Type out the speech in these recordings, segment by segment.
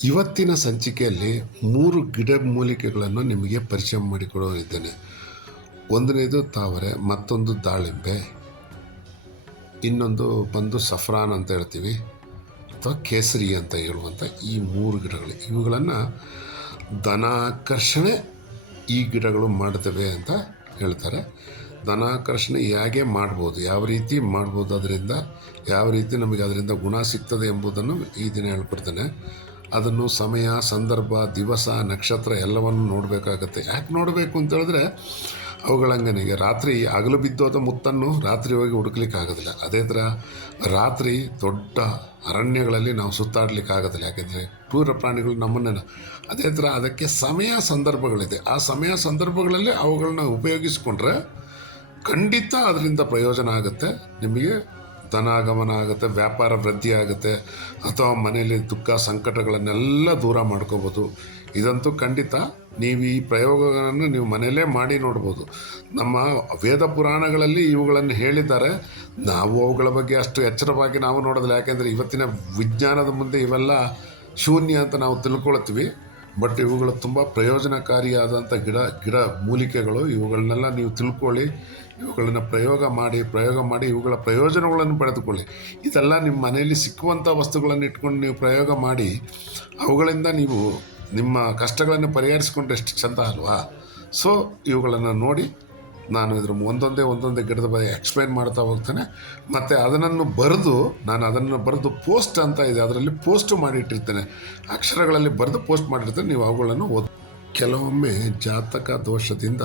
ಇವತ್ತಿನ ಸಂಚಿಕೆಯಲ್ಲಿ ಮೂರು ಗಿಡ ಮೂಲಿಕೆಗಳನ್ನು ನಿಮಗೆ ಪರಿಚಯ ಮಾಡಿಕೊಡೋರಿದ್ದೇನೆ ಒಂದನೇದು ತಾವರೆ, ಮತ್ತೊಂದು ದಾಳಿಂಬೆ, ಇನ್ನೊಂದು ಬಂದು ಸಫ್ರಾನ್ ಅಂತ ಹೇಳ್ತೀವಿ, ಅಥವಾ ಕೇಸರಿ ಅಂತ ಹೇಳುವಂಥ ಈ ಮೂರು ಗಿಡಗಳು. ಇವುಗಳನ್ನು ಧನಾಕರ್ಷಣೆ ಈ ಗಿಡಗಳು ಮಾಡ್ತವೆ ಅಂತ ಹೇಳ್ತಾರೆ. ಧನಾಕರ್ಷಣೆ ಹೇಗೆ ಮಾಡ್ಬೋದು, ಯಾವ ರೀತಿ ಮಾಡ್ಬೋದು ಅದರಿಂದ ಯಾವ ರೀತಿ ನಮಗೆ ಅದರಿಂದ ಗುಣ ಸಿಗ್ತದೆ ಎಂಬುದನ್ನು ಈ ದಿನ ಹೇಳ್ಕೊಡ್ತೇನೆ. ಅದನ್ನು ಸಮಯ, ಸಂದರ್ಭ, ದಿವಸ, ನಕ್ಷತ್ರ ಎಲ್ಲವನ್ನು ನೋಡಬೇಕಾಗತ್ತೆ. ಯಾಕೆ ನೋಡಬೇಕು ಅಂತ ಹೇಳಿದ್ರೆ ಅವುಗಳಂಗನಿಗೆ ರಾತ್ರಿ ಹಗಲು ಬಿದ್ದೋದ ಮುತ್ತನ್ನು ರಾತ್ರಿ ಹೋಗಿ ಹುಡುಕ್ಲಿಕ್ಕೆ ಆಗೋದಿಲ್ಲ ಅದೇ ಥರ ರಾತ್ರಿ ದೊಡ್ಡ ಅರಣ್ಯಗಳಲ್ಲಿ ನಾವು ಸುತ್ತಾಡಲಿಕ್ಕೆ ಆಗೋದಿಲ್ಲ ಯಾಕೆಂದರೆ ಕ್ರೂರ ಪ್ರಾಣಿಗಳು ನಮ್ಮನ್ನೇನ ಅದೇ ಥರ ಅದಕ್ಕೆ ಸಮಯ ಸಂದರ್ಭಗಳಿದೆ. ಆ ಸಮಯ ಸಂದರ್ಭಗಳಲ್ಲಿ ಅವುಗಳನ್ನ ಉಪಯೋಗಿಸ್ಕೊಂಡ್ರೆ ಖಂಡಿತ ಅದರಿಂದ ಪ್ರಯೋಜನ ಆಗುತ್ತೆ. ನಿಮಗೆ ಧನಾಗಮನ ಆಗುತ್ತೆ ವ್ಯಾಪಾರ ವೃದ್ಧಿ ಆಗುತ್ತೆ ಅಥವಾ ಮನೆಯಲ್ಲಿ ದುಃಖ ಸಂಕಟಗಳನ್ನೆಲ್ಲ ದೂರ ಮಾಡ್ಕೋಬೋದು. ಇದಂತೂ ಖಂಡಿತ ನೀವು ಈ ಪ್ರಯೋಗಗಳನ್ನು ನೀವು ಮನೆಯಲ್ಲೇ ಮಾಡಿ ನೋಡ್ಬೋದು. ನಮ್ಮ ವೇದ ಪುರಾಣಗಳಲ್ಲಿ ಇವುಗಳನ್ನು ಹೇಳಿದ್ದಾರೆ. ನಾವು ಅವುಗಳ ಬಗ್ಗೆ ಅಷ್ಟು ಎಚ್ಚರವಾಗಿ ನಾವು ನೋಡೋದಿಲ್ಲ. ಯಾಕೆಂದರೆ ಇವತ್ತಿನ ವಿಜ್ಞಾನದ ಮುಂದೆ ಇವೆಲ್ಲ ಶೂನ್ಯ ಅಂತ ನಾವು ತಿಳ್ಕೊಳ್ತೀವಿ. ಬಟ್ ಇವುಗಳು ತುಂಬ ಪ್ರಯೋಜನಕಾರಿಯಾದಂಥ ಗಿಡ ಗಿಡ ಮೂಲಿಕೆಗಳು, ಇವುಗಳನ್ನೆಲ್ಲ ನೀವು ತಿಳ್ಕೊಳ್ಳಿ. ಇವುಗಳನ್ನು ಪ್ರಯೋಗ ಮಾಡಿ ಪ್ರಯೋಗ ಮಾಡಿ, ಇವುಗಳ ಪ್ರಯೋಜನಗಳನ್ನು ಪಡೆದುಕೊಳ್ಳಿ. ಇದೆಲ್ಲ ನಿಮ್ಮ ಮನೆಯಲ್ಲಿ ಸಿಕ್ಕುವಂಥ ವಸ್ತುಗಳನ್ನು ಇಟ್ಕೊಂಡು ನೀವು ಪ್ರಯೋಗ ಮಾಡಿ, ಅವುಗಳಿಂದ ನೀವು ನಿಮ್ಮ ಕಷ್ಟಗಳನ್ನು ಪರಿಹರಿಸಿಕೊಂಡ್ರೆ ಎಷ್ಟು ಚಂದ ಅಲ್ವಾ? ಸೊ ಇವುಗಳನ್ನು ನೋಡಿ ನಾನು ಇದ್ರ ಒಂದೊಂದೇ ಒಂದೊಂದೇ ಗಿಡದ ಬಗ್ಗೆ ಎಕ್ಸ್ಪ್ಲೈನ್ ಮಾಡ್ತಾ ಹೋಗ್ತೇನೆ. ಮತ್ತು ಅದನ್ನು ಬರೆದು, ನಾನು ಅದನ್ನು ಬರೆದು ಪೋಸ್ಟ್ ಅಂತ ಇದೆ, ಅದರಲ್ಲಿ ಪೋಸ್ಟ್ ಮಾಡಿಟ್ಟಿರ್ತೇನೆ. ಅಕ್ಷರಗಳಲ್ಲಿ ಬರೆದು ಪೋಸ್ಟ್ ಮಾಡಿರ್ತೇನೆ, ನೀವು ಅವುಗಳನ್ನು ಓದ್, ಕೆಲವೊಮ್ಮೆ ಜಾತಕ ದೋಷದಿಂದ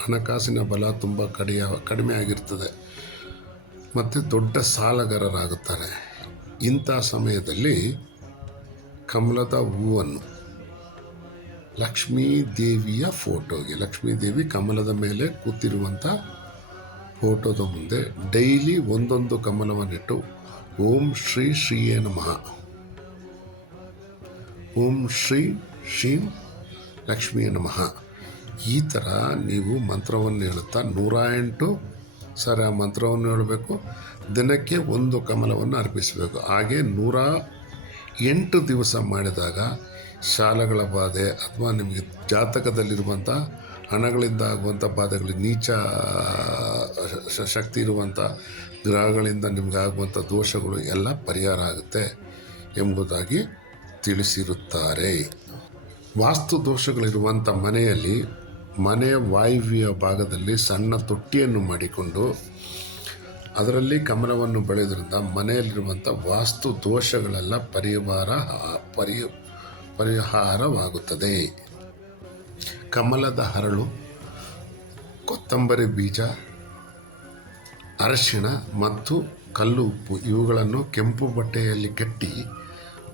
ಹಣಕಾಸಿನ ಬಲ ತುಂಬ ಕಡಿಯ, ಕಡಿಮೆ ಆಗಿರ್ತದೆ. ಮತ್ತು ದೊಡ್ಡ ಸಾಲಗಾರರಾಗುತ್ತಾರೆ. ಇಂಥ ಸಮಯದಲ್ಲಿ ಕಮಲದ ಹೂವನ್ನು, ಲಕ್ಷ್ಮೀ ದೇವಿಯ ಫೋಟೋಗೆ, ಲಕ್ಷ್ಮೀ ದೇವಿ ಕಮಲದ ಮೇಲೆ ಕೂತಿರುವಂಥ ಫೋಟೋದ ಮುಂದೆ ಡೈಲಿ ಒಂದೊಂದು ಕಮಲವನ್ನಿಟ್ಟು ಓಂ ಶ್ರೀ ಶ್ರೀಯೇ ನಮಃ. ಓಂ ಶ್ರೀ ಶ್ರೀ ಲಕ್ಷ್ಮಿಯ ನಮಃ. ಈ ಥರ ನೀವು ಮಂತ್ರವನ್ನು ಹೇಳುತ್ತಾ ನೂರ ಎಂಟು ಸರಿ ಆ ಮಂತ್ರವನ್ನು ಹೇಳಬೇಕು. ದಿನಕ್ಕೆ ಒಂದು ಕಮಲವನ್ನು ಅರ್ಪಿಸಬೇಕು. ಹಾಗೆ ನೂರ ಎಂಟು ದಿವಸ ಮಾಡಿದಾಗ ಶಾಲೆಗಳ ಬಾಧೆ ಅಥವಾ ನಿಮಗೆ ಜಾತಕದಲ್ಲಿರುವಂಥ ಹಣಗಳಿಂದ ಆಗುವಂಥ ಬಾಧೆಗಳು, ನೀಚ ಶಕ್ತಿ ಇರುವಂಥ ಗ್ರಹಗಳಿಂದ ನಿಮಗೆ ಆಗುವಂಥ ದೋಷಗಳು ಎಲ್ಲ ಪರಿಹಾರ ಆಗುತ್ತೆ ಎಂಬುದಾಗಿ ತಿಳಿಸಿರುತ್ತಾರೆ. ವಾಸ್ತು ದೋಷಗಳಿರುವಂಥ ಮನೆಯಲ್ಲಿ ಮನೆಯ ವಾಯುವ್ಯ ಭಾಗದಲ್ಲಿ ಸಣ್ಣ ತೊಟ್ಟಿಯನ್ನು ಮಾಡಿಕೊಂಡು ಅದರಲ್ಲಿ ಕಮಲವನ್ನು ಬೆಳೆಯೋದ್ರಿಂದ ಮನೆಯಲ್ಲಿರುವಂಥ ವಾಸ್ತು ದೋಷಗಳೆಲ್ಲ ಪರಿಹಾರ, ಪರಿ, ಪರಿಹಾರವಾಗುತ್ತದೆ. ಕಮಲದ ಹರಳು, ಕೊತ್ತಂಬರಿ ಬೀಜ, ಅರಶಿಣ ಮತ್ತು ಕಲ್ಲು ಉಪ್ಪು ಇವುಗಳನ್ನು ಕೆಂಪು ಬಟ್ಟೆಯಲ್ಲಿ ಕಟ್ಟಿ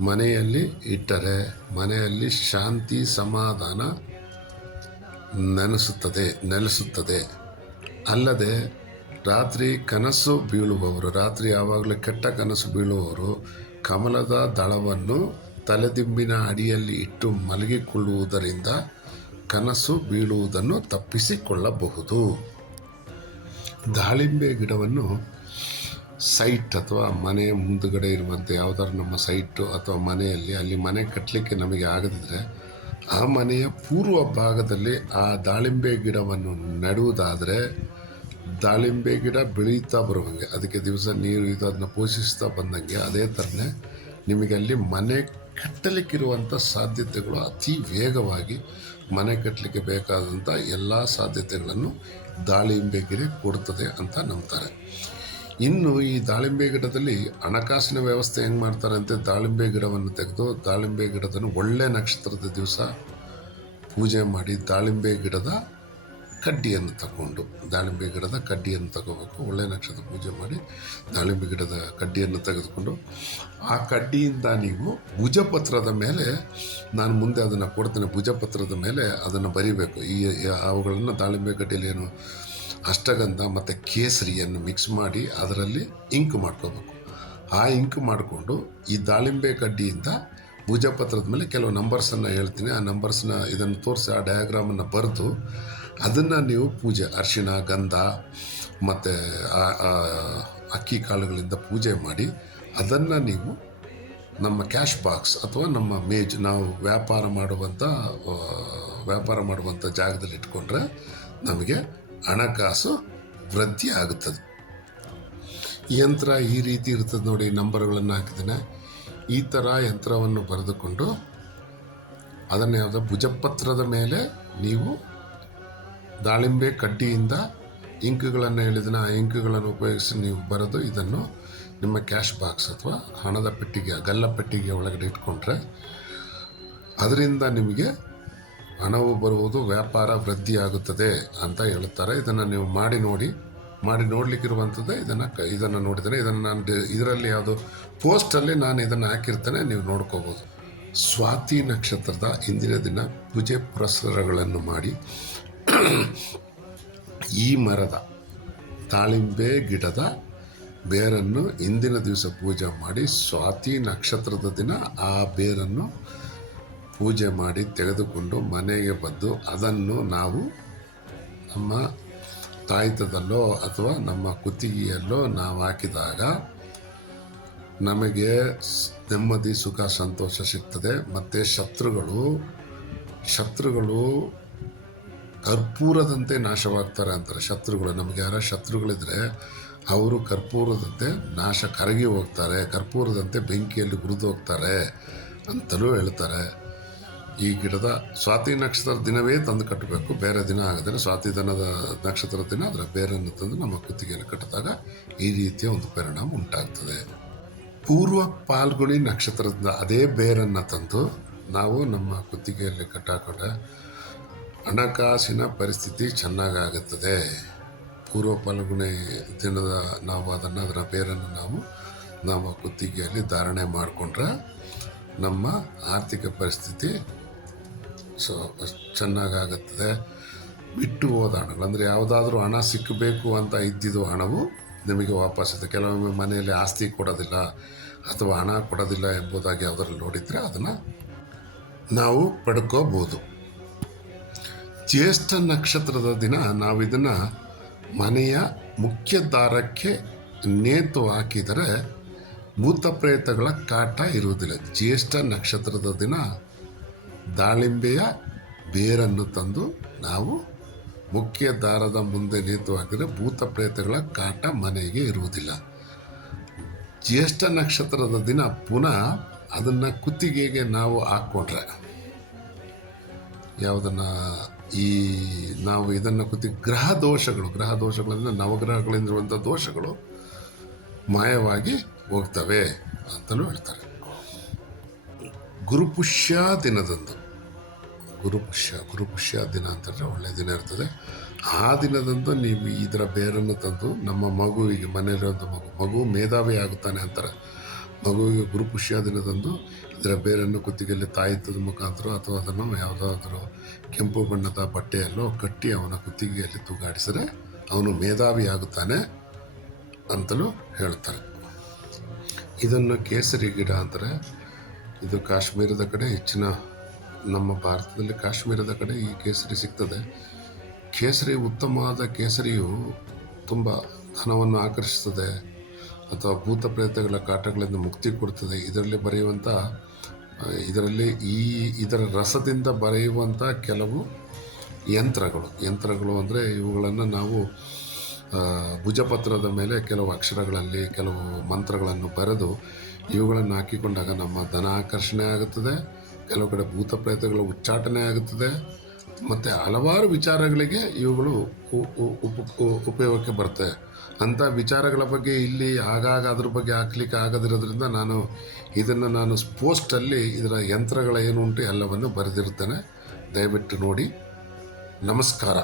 ಮನೆಯಲ್ಲಿ ಇಟ್ಟರೆ ಮನೆಯಲ್ಲಿ ಶಾಂತಿ, ಸಮಾಧಾನ ನೆನೆಸುತ್ತದೆ, ನೆಲೆಸುತ್ತದೆ. ಅಲ್ಲದೆ, ರಾತ್ರಿ ಕನಸು ಬೀಳುವವರು, ರಾತ್ರಿ ಯಾವಾಗಲೂ ಕೆಟ್ಟ ಕನಸು ಬೀಳುವವರು, ಕಮಲದ ದಳವನ್ನು ತಲೆದಿಂಬಿನ ಅಡಿಯಲ್ಲಿ ಇಟ್ಟು ಮಲಗಿಕೊಳ್ಳುವುದರಿಂದ ಕನಸು ಬೀಳುವುದನ್ನು ತಪ್ಪಿಸಿಕೊಳ್ಳಬಹುದು. ದಾಳಿಂಬೆ ಗಿಡವನ್ನು ಸೈಟ್ ಅಥವಾ ಮನೆಯ ಮುಂದುಗಡೆ ಇರುವಂಥ ಯಾವುದಾದ್ರು ನಮ್ಮ ಸೈಟು ಅಥವಾ ಮನೆಯಲ್ಲಿ, ಅಲ್ಲಿ ಮನೆ ಕಟ್ಟಲಿಕ್ಕೆ ನಮಗೆ ಆಗದಿದ್ದರೆ ಆ ಮನೆಯ ಪೂರ್ವ ಭಾಗದಲ್ಲಿ ಆ ದಾಳಿಂಬೆ ಗಿಡವನ್ನು ನೆಡುವುದಾದರೆ ದಾಳಿಂಬೆ ಗಿಡ ಬೆಳೀತಾ ಬರುವಂಗೆ, ಅದಕ್ಕೆ ದಿವಸ ನೀರು ಇದು ಅದನ್ನ ಪೋಷಿಸ್ತಾ ಬಂದಂಗೆ, ಅದೇ ಥರನೇ ನಿಮಗೆ ಅಲ್ಲಿ ಮನೆ ಕಟ್ಟಲಿಕ್ಕಿರುವಂಥ ಸಾಧ್ಯತೆಗಳು ಅತಿ ವೇಗವಾಗಿ ಮನೆ ಕಟ್ಟಲಿಕ್ಕೆ ಬೇಕಾದಂಥ ಎಲ್ಲ ಸಾಧ್ಯತೆಗಳನ್ನು ದಾಳಿಂಬೆ ಗಿಡ ಕೊಡ್ತದೆ ಅಂತ ನಂಬ್ತಾರೆ. ಇನ್ನು ಈ ದಾಳಿಂಬೆ ಗಿಡದಲ್ಲಿ ಹಣಕಾಸಿನ ವ್ಯವಸ್ಥೆ ಹೆಂಗೆ ಮಾಡ್ತಾರೆ ಅಂತ ದಾಳಿಂಬೆ ಗಿಡವನ್ನು ತೆಗೆದು ದಾಳಿಂಬೆ ಗಿಡದನ್ನು ಒಳ್ಳೆ ನಕ್ಷತ್ರದ ದಿವಸ ಪೂಜೆ ಮಾಡಿ ದಾಳಿಂಬೆ ಗಿಡದ ಕಡ್ಡಿಯನ್ನು ತಗೊಂಡು, ದಾಳಿಂಬೆ ಗಿಡದ ಕಡ್ಡಿಯನ್ನು ತಗೋಬೇಕು, ಒಳ್ಳೆ ನಕ್ಷತ್ರ ಪೂಜೆ ಮಾಡಿ ದಾಳಿಂಬೆ ಗಿಡದ ಕಡ್ಡಿಯನ್ನು ತೆಗೆದುಕೊಂಡು, ಆ ಕಡ್ಡಿಯಿಂದ ನೀವು ಭುಜಪತ್ರದ ಮೇಲೆ ನಾನು ಮುಂದೆ ಅದನ್ನು ಕೊಡ್ತೇನೆ, ಭುಜಪತ್ರದ ಮೇಲೆ ಅದನ್ನು ಬರಿಬೇಕು. ಈ ಅವುಗಳನ್ನು ದಾಳಿಂಬೆ ಕಡ್ಡಿಯಲ್ಲಿ ಏನು ಅಷ್ಟಗಂಧ ಮತ್ತು ಕೇಸರಿಯನ್ನು ಮಿಕ್ಸ್ ಮಾಡಿ ಅದರಲ್ಲಿ ಇಂಕ್ ಮಾಡ್ಕೋಬೇಕು. ಆ ಇಂಕ್ ಮಾಡಿಕೊಂಡು ಈ ದಾಳಿಂಬೆ ಕಡ್ಡಿಯಿಂದ ಭುಜಪತ್ರದ ಮೇಲೆ ಕೆಲವು ನಂಬರ್ಸನ್ನು ಹೇಳ್ತೀನಿ. ಆ ನಂಬರ್ಸ್ನ ಇದನ್ನು ತೋರಿಸಿ ಆ ಡಯಾಗ್ರಾಮನ್ನು ಬರೆದು ಅದನ್ನು ನೀವು ಪೂಜೆ, ಅರಿಶಿಣ, ಗಂಧ ಮತ್ತು ಅಕ್ಕಿ ಕಾಳುಗಳಿಂದ ಪೂಜೆ ಮಾಡಿ ಅದನ್ನು ನೀವು ನಮ್ಮ ಕ್ಯಾಶ್ ಬಾಕ್ಸ್ ಅಥವಾ ನಮ್ಮ ಮೇಜ್ ನಾವು ವ್ಯಾಪಾರ ಮಾಡುವಂಥ ವ್ಯಾಪಾರ ಮಾಡುವಂಥ ಜಾಗದಲ್ಲಿ ಇಟ್ಕೊಂಡ್ರೆ ನಮಗೆ ಹಣಕಾಸು ವೃದ್ಧಿ ಆಗುತ್ತದೆ. ಯಂತ್ರ ಈ ರೀತಿ ಇರ್ತದೆ ನೋಡಿ, ನಂಬರ್ಗಳನ್ನು ಹಾಕಿದ್ದೇನೆ. ಈ ಥರ ಯಂತ್ರವನ್ನು ಬರೆದುಕೊಂಡು ಅದನ್ನು ಯಾವುದೋ ಭುಜಪತ್ರದ ಮೇಲೆ ನೀವು ದಾಳಿಂಬೆ ಕಡ್ಡಿಯಿಂದ ಇಂಕ್ಗಳನ್ನು ಹೇಳಿದಿನ, ಆ ಇಂಕ್ಗಳನ್ನು ಉಪಯೋಗಿಸಿ ನೀವು ಬರೆದು ಇದನ್ನು ನಿಮ್ಮ ಕ್ಯಾಶ್ ಬಾಕ್ಸ್ ಅಥವಾ ಹಣದ ಪೆಟ್ಟಿಗೆ, ಗಲ್ಲ ಪೆಟ್ಟಿಗೆ ಒಳಗಡೆ ಇಟ್ಕೊಂಡ್ರೆ ಅದರಿಂದ ನಿಮಗೆ ಹಣವು ಬರುವುದು ವ್ಯಾಪಾರ ವೃದ್ಧಿ ಆಗುತ್ತದೆ ಅಂತ ಹೇಳುತ್ತಾರೆ ಇದನ್ನು ನೀವು ಮಾಡಿ ನೋಡಿ, ಮಾಡಿ ನೋಡಲಿಕ್ಕಿರುವಂಥದ್ದೇ ಇದನ್ನು ಇದನ್ನು ನೋಡಿದರೆ ಇದನ್ನು ನಾನು ಇದರಲ್ಲಿ ಯಾವುದು ಪೋಸ್ಟಲ್ಲಿ ನಾನು ಇದನ್ನು ಹಾಕಿರ್ತೇನೆ, ನೀವು ನೋಡ್ಕೋಬೋದು. ಸ್ವಾತಿ ನಕ್ಷತ್ರದ ಇಂದಿನ ದಿನ ಪೂಜೆ ಪುರಸ್ಕಾರಗಳನ್ನು ಮಾಡಿ. ಈ ಮರದ ತಾಳಿಂಬೆ ಗಿಡದ ಬೇರನ್ನು ಇಂದಿನ ದಿವಸ ಪೂಜೆ ಮಾಡಿ, ಸ್ವಾತಿ ನಕ್ಷತ್ರದ ದಿನ ಆ ಬೇರನ್ನು ಪೂಜೆ ಮಾಡಿ ತೆಗೆದುಕೊಂಡು ಮನೆಗೆ ಬಂದು ಅದನ್ನು ನಾವು ನಮ್ಮ ತಾಯ್ತದಲ್ಲೋ ಅಥವಾ ನಮ್ಮ ಕುತ್ತಿಗೆಯಲ್ಲೋ ನಾವು ಹಾಕಿದಾಗ ನಮಗೆ ನೆಮ್ಮದಿ, ಸುಖ, ಸಂತೋಷ ಸಿಗ್ತದೆ. ಮತ್ತು ಶತ್ರುಗಳು ಶತ್ರುಗಳು ಕರ್ಪೂರದಂತೆ ನಾಶವಾಗ್ತಾರೆ ಅಂತಾರೆ. ಶತ್ರುಗಳು, ನಮಗೆ ಯಾರ ಶತ್ರುಗಳಿದ್ರೆ ಅವರು ಕರ್ಪೂರದಂತೆ ನಾಶ ಕರಗಿ ಹೋಗ್ತಾರೆ. ಕರ್ಪೂರದಂತೆ ಬೆಂಕಿಯಲ್ಲಿ ಹುರಿದು ಹೋಗ್ತಾರೆ ಅಂತಲೂ ಹೇಳ್ತಾರೆ. ಈ ಗಿಡದ ಸ್ವಾತಿ ನಕ್ಷತ್ರ ದಿನವೇ ತಂದು ಕಟ್ಟಬೇಕು. ಬೇರೆ ದಿನ ಆಗದರೆ ಸ್ವಾತಿ ದಿನದ ನಕ್ಷತ್ರ ದಿನ ಅದರ ಬೇರನ್ನು ತಂದು ನಮ್ಮ ಕುತ್ತಿಗೆಯನ್ನು ಕಟ್ಟಿದಾಗ ಈ ರೀತಿಯ ಒಂದು ಪರಿಣಾಮ ಉಂಟಾಗ್ತದೆ. ಪೂರ್ವ ಪಾಲ್ಗುಣಿ ನಕ್ಷತ್ರದಿಂದ ಅದೇ ಬೇರನ್ನು ತಂದು ನಾವು ನಮ್ಮ ಕುತ್ತಿಗೆಯಲ್ಲಿ ಕಟ್ಟಾಕೊಂಡ ಹಣಕಾಸಿನ ಪರಿಸ್ಥಿತಿ ಚೆನ್ನಾಗಾಗುತ್ತದೆ. ಪೂರ್ವ ಪಾಲ್ಗುಣಿ ದಿನದ ನಾವು ಅದನ್ನು ಅದರ ಬೇರನ್ನು ನಾವು ನಮ್ಮ ಕುತ್ತಿಗೆಯಲ್ಲಿ ಧಾರಣೆ ಮಾಡಿಕೊಂಡ್ರೆ ನಮ್ಮ ಆರ್ಥಿಕ ಪರಿಸ್ಥಿತಿ ಸೊ, ಚೆನ್ನಾಗಾಗುತ್ತದೆ. ಬಿಟ್ಟು ಹೋದ ಹಣಗಳು, ಅಂದರೆ ಯಾವುದಾದ್ರೂ ಹಣ ಸಿಕ್ಕಬೇಕು ಅಂತ ಇದ್ದಿದ್ದು ಹಣವು ನಿಮಗೆ ವಾಪಸ್ಸಿದೆ ಕೆಲವೊಮ್ಮೆ ಮನೆಯಲ್ಲಿ ಆಸ್ತಿ ಕೊಡೋದಿಲ್ಲ ಅಥವಾ ಹಣ ಕೊಡೋದಿಲ್ಲ ಎಂಬುದಾಗಿ ಯಾವುದರಲ್ಲಿ ನೋಡಿದರೆ ಅದನ್ನು ನಾವು ಪಡ್ಕೋಬೋದು. ಜ್ಯೇಷ್ಠ ನಕ್ಷತ್ರದ ದಿನ ನಾವು ಇದನ್ನು ಮನೆಯ ಮುಖ್ಯ ದಾರಕ್ಕೆ ನೇತು ಹಾಕಿದರೆ ಭೂತ ಪ್ರೇತಗಳ ಕಾಟ ಇರುವುದಿಲ್ಲ. ಜ್ಯೇಷ್ಠ ನಕ್ಷತ್ರದ ದಿನ ದಾಳಿಂಬೆಯ ಬೇರನ್ನು ತಂದು ನಾವು ಮುಖ್ಯ ದಾರದ ಮುಂದೆ ನೇತು ಹಾಕಿದರೆ ಭೂತ ಪ್ರೇತಗಳ ಕಾಟ ಮನೆಗೆ ಇರುವುದಿಲ್ಲ. ಜ್ಯೇಷ್ಠ ನಕ್ಷತ್ರದ ದಿನ ಪುನಃ ಅದನ್ನು ಕುತ್ತಿಗೆಗೆ ನಾವು ಹಾಕ್ಕೊಂಡ್ರೆ. ಯಾವುದನ್ನು ಈ ನಾವು ಇದನ್ನು ಕುತ್ತಿ ಗ್ರಹ ದೋಷಗಳು, ಗ್ರಹ ದೋಷಗಳಿಂದ ನವಗ್ರಹಗಳಿಂದಿರುವಂಥ ದೋಷಗಳು ಮಾಯವಾಗಿ ಹೋಗ್ತವೆ ಅಂತಲೂ ಹೇಳ್ತಾರೆ. ಗುರುಪುಷ್ಯ ದಿನದಂದು. ಗುರುಪುಷ್ಯ ಗುರುಪುಷ್ಯ ದಿನ ಅಂತಂದರೆ ಒಳ್ಳೆಯ ದಿನ ಇರ್ತದೆ. ಆ ದಿನದಂದು ನೀವು ಇದರ ಬೇರನ್ನು ತಂದು ನಮ್ಮ ಮಗುವಿಗೆ, ಮನೆಯಲ್ಲಿರುವಂಥ ಮಗು ಮಗು ಮೇಧಾವಿ ಆಗುತ್ತಾನೆ ಅಂತಾರೆ. ಮಗುವಿಗೆ ಗುರುಪುಷ್ಯ ದಿನದಂದು ಇದರ ಬೇರನ್ನು ಕುತ್ತಿಗೆಯಲ್ಲಿ ತಾಯಿತದ ಮುಖಾಂತರ ಅಥವಾ ಅದನ್ನು ಯಾವುದಾದ್ರೂ ಕೆಂಪು ಬಣ್ಣದ ಬಟ್ಟೆಯಲ್ಲೋ ಕಟ್ಟಿ ಅವನ ಕುತ್ತಿಗೆಯಲ್ಲಿ ತೂಗಾಡಿಸಿದರೆ ಅವನು ಮೇಧಾವಿ ಆಗುತ್ತಾನೆ ಅಂತಲೂ ಹೇಳ್ತಾರೆ. ಇದನ್ನು ಕೇಸರಿ ಗಿಡ ಅಂತಾರೆ. ಇದು ಕಾಶ್ಮೀರದ ಕಡೆ ಹೆಚ್ಚಿನ ನಮ್ಮ ಭಾರತದಲ್ಲಿ ಕಾಶ್ಮೀರದ ಕಡೆ ಈ ಕೇಸರಿ ಸಿಗ್ತದೆ. ಕೇಸರಿ ಉತ್ತಮವಾದ ಕೇಸರಿಯು ತುಂಬ ಧನವನ್ನು ಆಕರ್ಷಿಸ್ತದೆ ಅಥವಾ ಭೂತ ಪ್ರೇತಗಳ ಕಾಟಗಳಿಂದ ಮುಕ್ತಿ ಕೊಡ್ತದೆ ಇದರಲ್ಲಿ ಬರೆಯುವಂಥ ಇದರಲ್ಲಿ ಈ, ಇದರ ರಸದಿಂದ ಬರೆಯುವಂಥ ಕೆಲವು ಯಂತ್ರಗಳು. ಯಂತ್ರಗಳು ಅಂದರೆ ಇವುಗಳನ್ನು ನಾವು ಭುಜಪತ್ರದ ಮೇಲೆ ಕೆಲವು ಅಕ್ಷರಗಳಲ್ಲಿ, ಕೆಲವು ಮಂತ್ರಗಳನ್ನು ಬರೆದು ಇವುಗಳನ್ನು ಹಾಕಿಕೊಂಡಾಗ ನಮ್ಮ ಧನ ಆಕರ್ಷಣೆ ಆಗುತ್ತದೆ. ಕೆಲವು ಕಡೆ ಭೂತ ಪ್ರೇತಗಳ ಉಚ್ಚಾಟನೆ ಆಗುತ್ತದೆ. ಮತ್ತು ಹಲವಾರು ವಿಚಾರಗಳಿಗೆ ಇವುಗಳು ಉಪಯೋಗಕ್ಕೆ ಬರ್ತವೆ ಅಂಥ ವಿಚಾರಗಳ ಬಗ್ಗೆ ಇಲ್ಲಿ ಆಗಾಗ ಅದ್ರ ಬಗ್ಗೆ ಹಾಕ್ಲಿಕ್ಕೆ ಆಗದಿರೋದ್ರಿಂದ ನಾನು ಇದನ್ನು ನಾನು ಪೋಸ್ಟಲ್ಲಿ ಇದರ ಯಂತ್ರಗಳ ಏನು ಉಂಟು ಎಲ್ಲವನ್ನು ಬರೆದಿರ್ತೇನೆ ದಯವಿಟ್ಟು ನೋಡಿ. ನಮಸ್ಕಾರ.